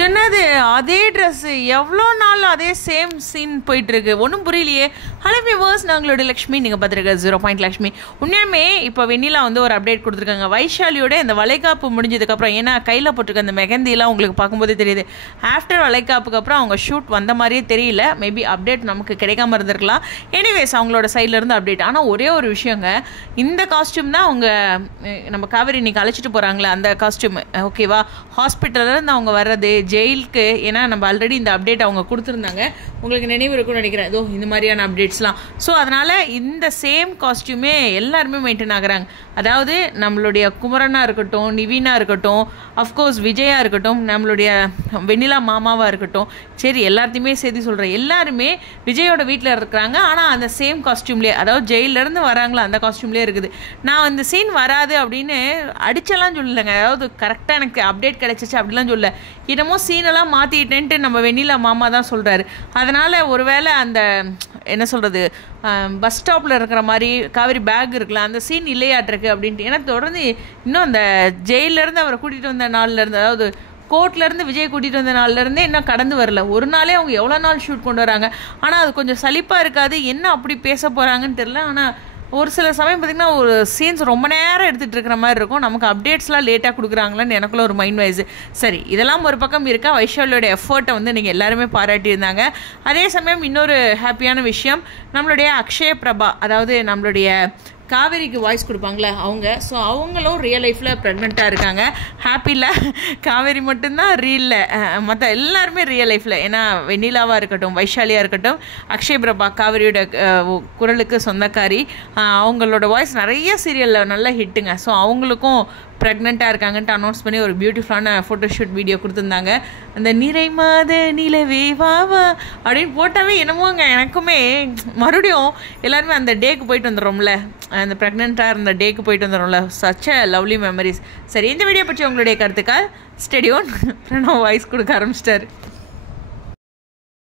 என்னது அதே ட்ரெஸ்ஸு எவ்வளோ நாள் அதே சேம் சீன் போயிட்டுருக்கு, ஒன்றும் புரியலையே. ஹலோ வியூவர்ஸ், நாங்களோட லக்ஷ்மி, நீங்கள் பார்த்துருக்க 0 லக்ஷ்மி. உண்மையுமே இப்போ வெண்ணிலா வந்து ஒரு அப்டேட் கொடுத்துருக்காங்க. வைஷாலியோட இந்த வளைகாப்பு முடிஞ்சதுக்கப்புறம், ஏன்னா கையில் போட்டிருக்க அந்த மெகந்திலாம் உங்களுக்கு பார்க்கும்போதே தெரியுது. ஆஃப்டர் வளைகாப்புக்கு அப்புறம் அவங்க ஷூட் வந்த மாதிரியே தெரியல. மேபி அப்டேட் நமக்கு கிடைக்காம இருந்திருக்கலாம். எனிவேஸ் அவங்களோட சைட்லேருந்து அப்டேட். ஆனால் ஒரே ஒரு விஷயங்க, இந்த காஸ்ட்யூம் தான் அவங்க நம்ம காவேரி இன்னைக்கு அழைச்சிட்டு போகிறாங்களே அந்த காஸ்ட்யூம், ஓகேவா? ஹாஸ்பிட்டல்லேருந்து அவங்க வர்றது ஜெயிலுக்கு, ஏன்னா நம்ம ஆல்ரெடி இந்த அப்டேட் அவங்க கொடுத்துருந்தாங்க, உங்களுக்கு நினைவு இருக்கும்னு நினைக்கிறேன். இதோ இந்த மாதிரியான அப்டேட்ஸ்லாம். ஸோ அதனால் இந்த சேம் காஸ்ட்யூமே எல்லாருமே மெயின்டைன் ஆகுறாங்க. அதாவது நம்மளுடைய குமரனாக இருக்கட்டும், நிவீனா இருக்கட்டும், அஃப்கோர்ஸ் விஜயா இருக்கட்டும், நம்மளுடைய வெண்ணிலா மாமாவாக இருக்கட்டும், சரி எல்லாத்தையுமே சேர்த்து சொல்கிறேன், எல்லாருமே விஜயோட வீட்டில் இருக்கிறாங்க. ஆனால் அந்த சேம் காஸ்ட்யூம்லேயே, அதாவது ஜெயிலேருந்து வராங்களா அந்த காஸ்ட்யூம்லேயே இருக்குது. நான் இந்த சீன் வராது அப்படின்னு அடிச்செல்லாம் சொல்லலைங்க. அதாவது கரெக்டாக எனக்கு அப்டேட் கிடைச்சிச்சு அப்படிலாம் சொல்ல, என்னமோ சீனெல்லாம் மாற்றிட்டேன்ட்டு நம்ம வெண்ணிலா மாமா தான் சொல்கிறாரு. அதனால் ஒருவேளை அந்த என்ன சொல்கிறது, பஸ் ஸ்டாப்பில் இருக்கிற மாதிரி காவேரி பேக் இருக்குல்ல, அந்த சீன் இல்லையாட்டிருக்கு அப்படின்ட்டு. ஏன்னா தொடர்ந்து இன்னும் அந்த ஜெயிலேருந்து அவரை கூட்டிகிட்டு வந்த நாள்லேருந்து, அதாவது கோர்ட்லேருந்து விஜய் கூட்டிகிட்டு வந்த நாள்லேருந்தே இன்னும் கடந்து வரல. ஒரு நாளே அவங்க எவ்வளோ நாள் ஷூட் கொண்டு வராங்க. ஆனால் அது கொஞ்சம் சலிப்பாக இருக்காது, என்ன அப்படி பேச போகிறாங்கன்னு தெரில. ஆனால் ஒரு சில சமயம் பார்த்திங்கன்னா ஒரு சீன்ஸ் ரொம்ப நேரம் எடுத்துகிட்டு இருக்கிற மாதிரி இருக்கும். நமக்கு அப்டேட்ஸ்லாம் லேட்டாக கொடுக்குறாங்களான்னு எனக்குள்ள ஒரு மைண்ட் வைஸ். சரி, இதெல்லாம் ஒரு பக்கம் இருக்கா, வைஷாலியோட எஃபர்ட்டை வந்து நீங்கள் எல்லாருமே பாராட்டியிருந்தாங்க. அதே சமயம் இன்னொரு ஹாப்பியான விஷயம், நம்மளுடைய அக்ஷய பிரபா, அதாவது நம்மளுடைய காவேரிக்கு வாய்ஸ் கொடுப்பாங்களே அவங்க, ஸோ அவங்களும் ரியல் லைஃப்பில் ப்ரெக்னெண்ட்டாக இருக்காங்க. ஹாப்பியில் காவேரி மட்டும்தான் ரீலில், மற்ற எல்லாருமே ரியல் லைஃப்பில். ஏன்னா வெண்ணிலாவாக இருக்கட்டும், வைஷாலியாக இருக்கட்டும், அக்ஷய பிரபா காவேரியோட குரலுக்கு சொந்தக்காரி, அவங்களோட வாய்ஸ் நிறைய சீரியலில் நல்ல ஹிட்டுங்க. ஸோ அவங்களுக்கும் ப்ரெக்னெண்ட்டாக இருக்காங்கன்ட்டு அனௌன்ஸ் பண்ணி ஒரு பியூட்டிஃபுல்லான ஃபோட்டோஷூட் வீடியோ கொடுத்துருந்தாங்க. அந்த நிறை மாத நிலவே வாவா அப்படின்னு போட்டாவே என்னமோங்க, எனக்குமே மறுபடியும் எல்லாருமே அந்த டேக்கு போயிட்டு வந்துடுறோம்ல, அந்த ப்ரெக்னெண்ட்டாக இருந்த டேக்கு போயிட்டு வந்துடும்ல. Such a lovely memories. சரி, இந்த வீடியோ பற்றி உங்களுடைய கருத்துக்கள் ஸ்டேடியோன் பிரணவ் வாய்ஸ் கொடுக்க ஆரம்பிச்சிட்டாரு.